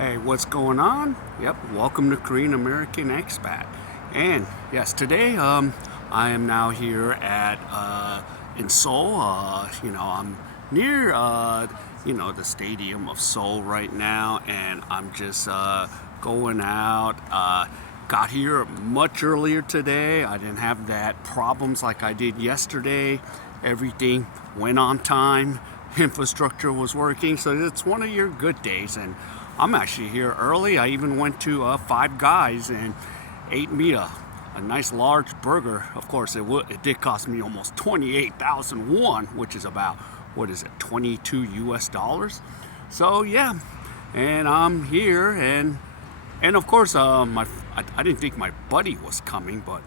Hey, what's going on? Yep, welcome to Korean American Expat. And yes, today I am now here at in Seoul. I'm near the stadium of Seoul right now, and I'm just going out. Got here much earlier today. I didn't have that problems like I did yesterday. Everything went on time. Infrastructure was working, so it's one of your good days. And I'm actually here early. I even went to Five Guys and ate me a nice large burger. Of course, it did cost me almost 28,000 won, which is about, what is it, 22 US dollars. So yeah, and I'm here, and of course, I didn't think my buddy was coming, but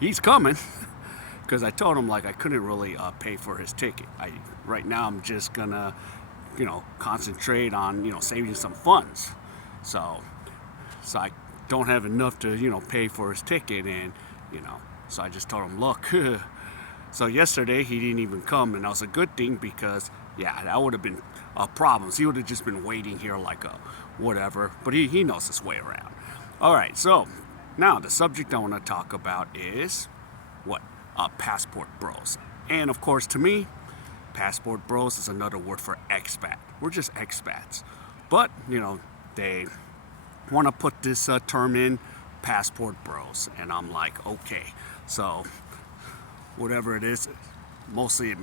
he's coming. Because I told him like I couldn't really pay for his ticket. Right now I'm just gonna, concentrate on saving some funds. So I don't have enough to pay for his ticket, and so I just told him, look. So yesterday he didn't even come, and that was a good thing because that would have been problems. He would have just been waiting here like a whatever. But he knows his way around. All right. So now the subject I want to talk about is what. Passport bros. And of course, to me, passport bros is another word for expat. We're just expats. But, they want to put this term in, passport bros. And I'm like, okay. So, whatever it is, mostly,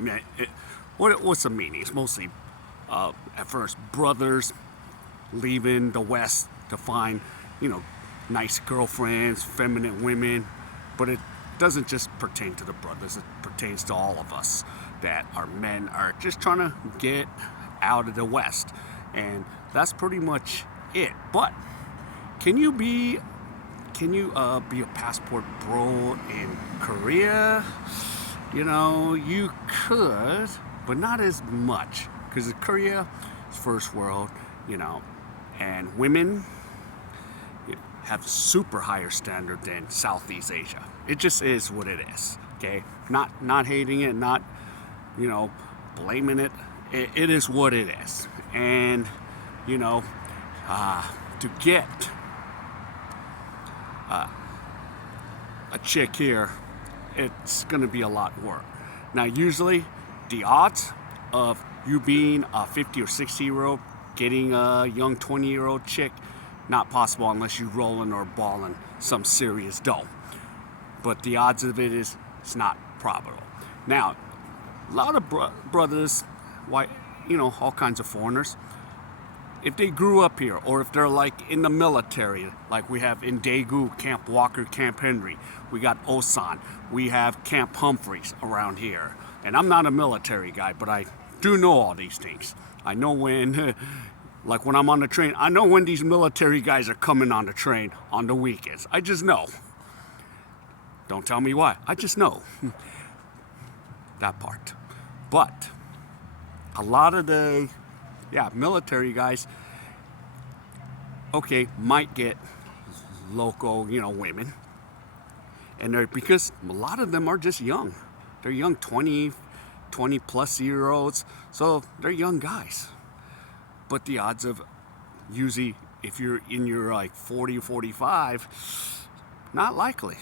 what's the meaning? It's mostly, at first, brothers leaving the West to find, nice girlfriends, feminine women. But it doesn't just pertain to the brothers, it pertains to all of us that our men are just trying to get out of the West. And that's pretty much it. But can you be a passport bro in Korea? You could, but not as much, because Korea is first world, and women have super higher standard than Southeast Asia. It just is what it is. Okay, not hating it, not blaming it. It is what it is. And to get a chick here, it's gonna be a lot of work. Now, usually the odds of you being a 50 or 60-year-old getting a young 20-year-old chick, not possible unless you're rolling or balling some serious dough. But the odds of it is it's not probable. Now, a lot of brothers, all kinds of foreigners, if they grew up here or if they're like in the military, like we have in Daegu, Camp Walker, Camp Henry, we got Osan, we have Camp Humphreys around here. And I'm not a military guy, but I do know all these things. I know when like when I'm on the train, I know when these military guys are coming on the train on the weekends. I just know. Don't tell me why. I just know. That part. But a lot of the military guys, okay, might get local, women. And because a lot of them are just young. They're young 20 plus year olds. So they're young guys. But the odds of usually, if you're in your like 40 or 45, not likely,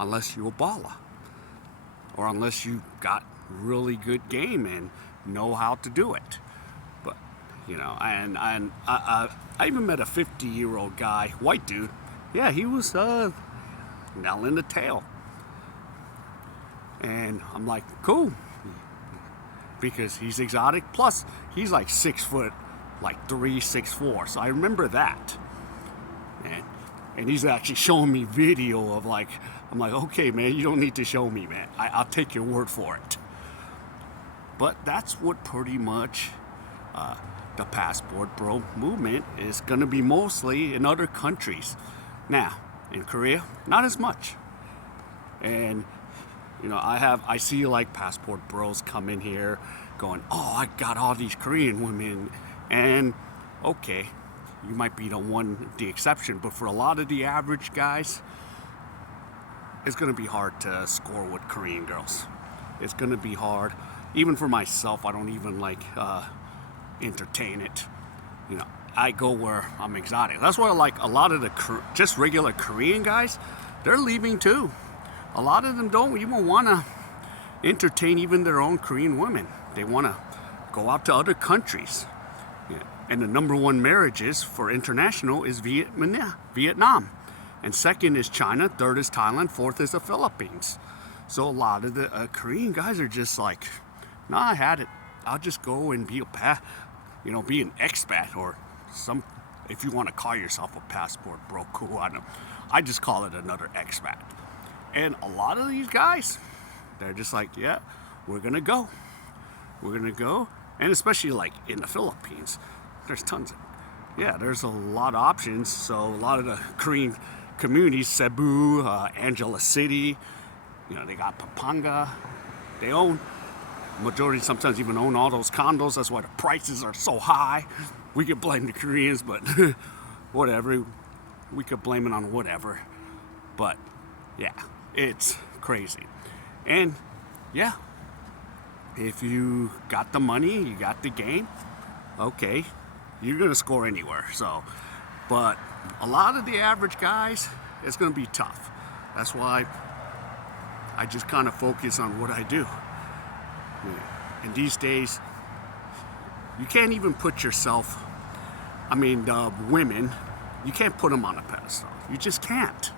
unless you're a baller, or unless you got really good game and know how to do it. But and I even met a 50-year-old guy, white dude. Yeah, he was nail in the tail, and I'm like, cool, because he's exotic. Plus, he's like 6 foot. Like 3, 6, 4. So I remember that. And he's actually showing me video of like, I'm like, okay, man, you don't need to show me, man. I'll take your word for it. But that's what pretty much the passport bro movement is going to be mostly in other countries. Now, in Korea, not as much. And I see like passport bros come in here going, oh, I got all these Korean women. And okay, you might be the exception, but for a lot of the average guys, it's gonna be hard to score with Korean girls. It's gonna be hard. Even for myself, I don't even entertain it. I go where I'm exotic. That's why like a lot of the just regular Korean guys, they're leaving too. A lot of them don't even want to entertain even their own Korean women. They want to go out to other countries. Yeah. And the number one marriages for international is Vietnam. And second is China, third is Thailand, fourth is the Philippines. So a lot of the Korean guys are just like, nah, I had it. I'll just go and be be an expat or some, if you want to call yourself a passport bro, cool. I just call it another expat. And a lot of these guys, they're just like, yeah, we're gonna go. We're gonna go. And especially like in the Philippines, there's tons of, there's a lot of options. So a lot of the Korean communities, Cebu, Angela City, they got Pampanga. They own, majority sometimes even own all those condos. That's why the prices are so high. We could blame the Koreans, but whatever. We could blame it on whatever. But yeah, it's crazy. And yeah, if you got the money, you got the game, okay, you're gonna score anywhere. So, but a lot of the average guys, it's gonna be tough. That's why I just kind of focus on what I do. And these days, you can't even put yourself, the women, you can't put them on a pedestal. You just can't.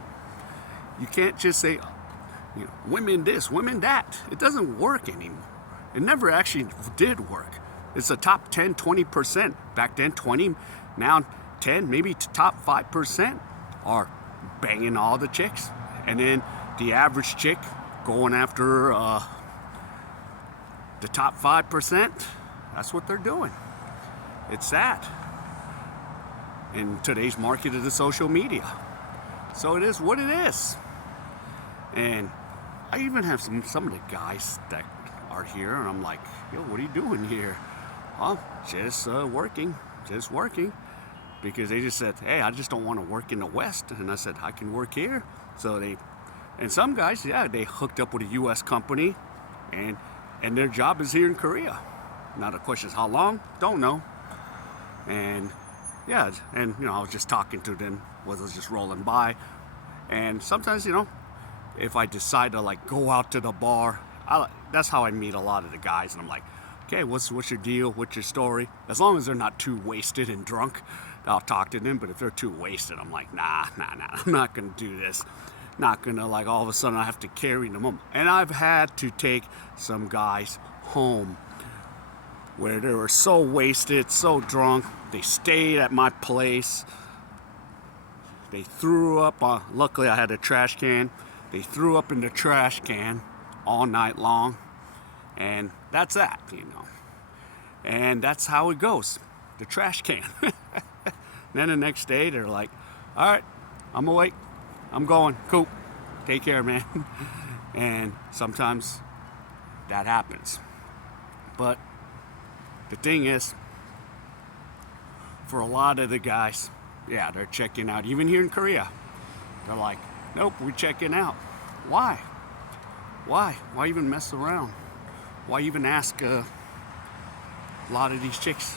You can't just say, women this, women that. It doesn't work anymore. It never actually did work. It's the top 10, 20%. Back then, 20, now 10, maybe top 5% are banging all the chicks. And then the average chick going after the top 5%, that's what they're doing. It's sad. In today's market of the social media. So it is what it is. And I even have some of the guys that are here, and I'm like, yo, what are you doing here? Oh, just working. Because they just said, hey, I just don't want to work in the West. And I said, I can work here. And some guys, they hooked up with a U.S. company, and their job is here in Korea. Now the question is how long? Don't know. And I was just talking to them, was just rolling by. And sometimes, if I decide to like go out to the bar, that's how I meet a lot of the guys. And I'm like, okay, what's your deal? What's your story? As long as they're not too wasted and drunk, I'll talk to them. But if they're too wasted, I'm like, nah, I'm not gonna do this. Not gonna like all of a sudden I have to carry them home. And I've had to take some guys home where they were so wasted, so drunk, they stayed at my place. They threw up, luckily I had a trash can. They threw up in the trash can all night long. And that's that, And that's how it goes, the trash can. Then the next day they're like, all right, I'm awake, I'm going, cool, take care, man. And sometimes that happens. But the thing is, for a lot of the guys, they're checking out. Even here in Korea, they're like, nope, we're checking out. Why? Why even mess around? Why even ask a lot of these chicks?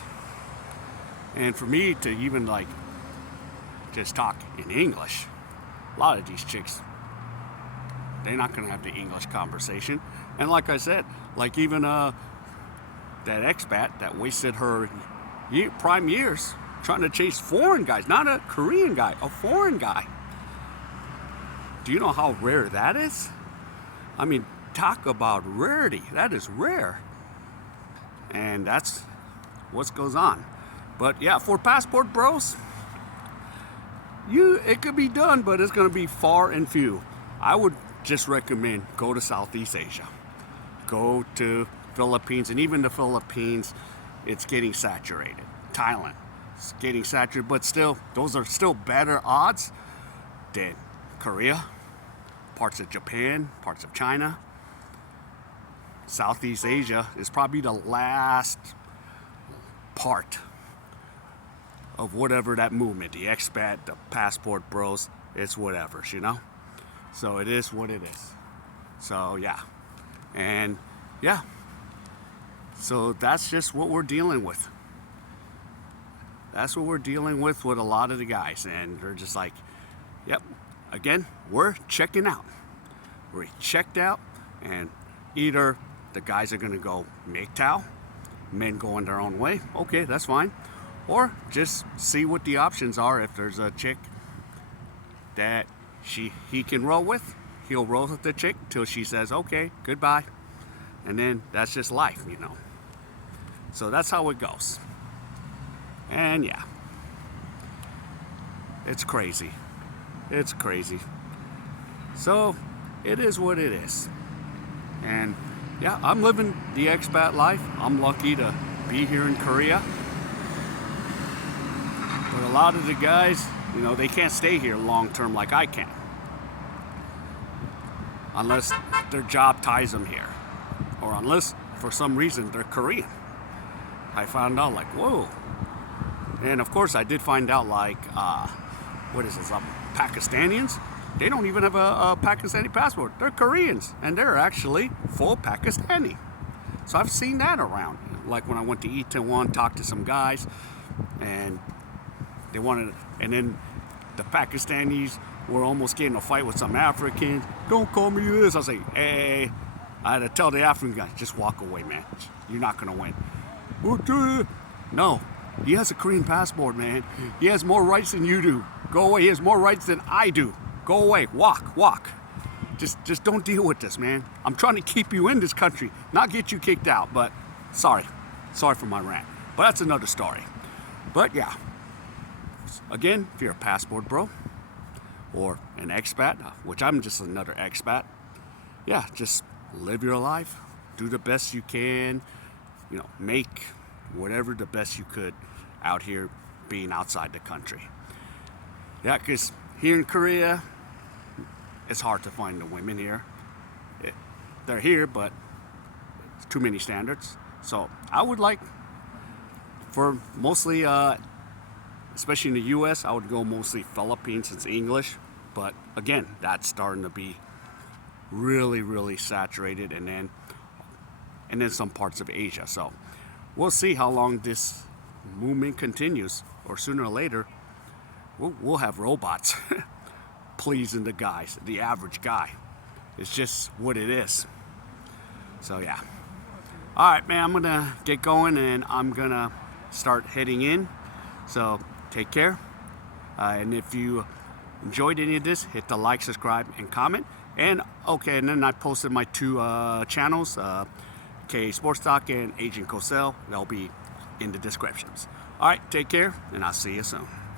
And for me to even like just talk in English, a lot of these chicks, they're not gonna have the English conversation. And like I said, like even that expat that wasted her prime years trying to chase foreign guys, not a Korean guy, a foreign guy. Do you know how rare that is? Talk about rarity. That is rare. And that's what goes on. But yeah, for passport bros, it could be done, but it's going to be far and few. I would just recommend go to Southeast Asia. Go to Philippines, and even the Philippines, it's getting saturated. Thailand, it's getting saturated, but still, those are still better odds than Korea, parts of Japan, parts of China. Southeast Asia is probably the last part of whatever that movement, the expat, the passport bros, it's whatever, So it is what it is. So yeah. And yeah. So that's just what we're dealing with. That's what we're dealing with a lot of the guys, and they're just like, yep, again, we're checking out. We're checked out, and either the guys are gonna go MGTOW, men going their own way, okay, that's fine, or just see what the options are. If there's a chick that he can roll with, he'll roll with the chick till she says, okay, goodbye, and then that's just life, you know. So that's how it goes. And yeah, it's crazy. It's crazy. So it is what it is. And yeah, I'm living the expat life. I'm lucky to be here in Korea. But a lot of the guys, you know, they can't stay here long term like I can. Unless their job ties them here. Or unless, for some reason, they're Korean. I found out, like, whoa. And of course, I did find out, like, what is this, Pakistanis? They don't even have a Pakistani passport. They're Koreans, and they're actually full Pakistani. So I've seen that around. Like when I went to Itaewon, talked to some guys, and they wanted, and then the Pakistanis were almost getting a fight with some Africans. Don't call me this. I was like, hey, I had to tell the African guy, just walk away, man. You're not gonna win. No, he has a Korean passport, man. He has more rights than you do. Go away. He has more rights than I do. Go away. Walk. Just don't deal with this, man. I'm trying to keep you in this country, not get you kicked out. But sorry for my rant. But that's another story. But yeah, again, if you're a passport bro or an expat, which I'm just another expat, yeah, just live your life, do the best you can, you know, make whatever the best you could out here being outside the country. Yeah, because here in Korea, it's hard to find the women here. They're here, but it's too many standards. So I would like, for mostly, especially in the U.S., I would go mostly Philippines, it's English. But again, that's starting to be really, really saturated, and then some parts of Asia. So we'll see how long this movement continues, or sooner or later, we'll have robots pleasing the guys, the average guy. It's just what it is. So yeah. All right, man, I'm gonna get going, and I'm gonna start heading in. So take care. And if you enjoyed any of this, hit the like, subscribe, and comment. And okay, and then I posted my two channels, K Sports Talk and Agent Cosell. They'll be in the descriptions. All right, take care, and I'll see you soon.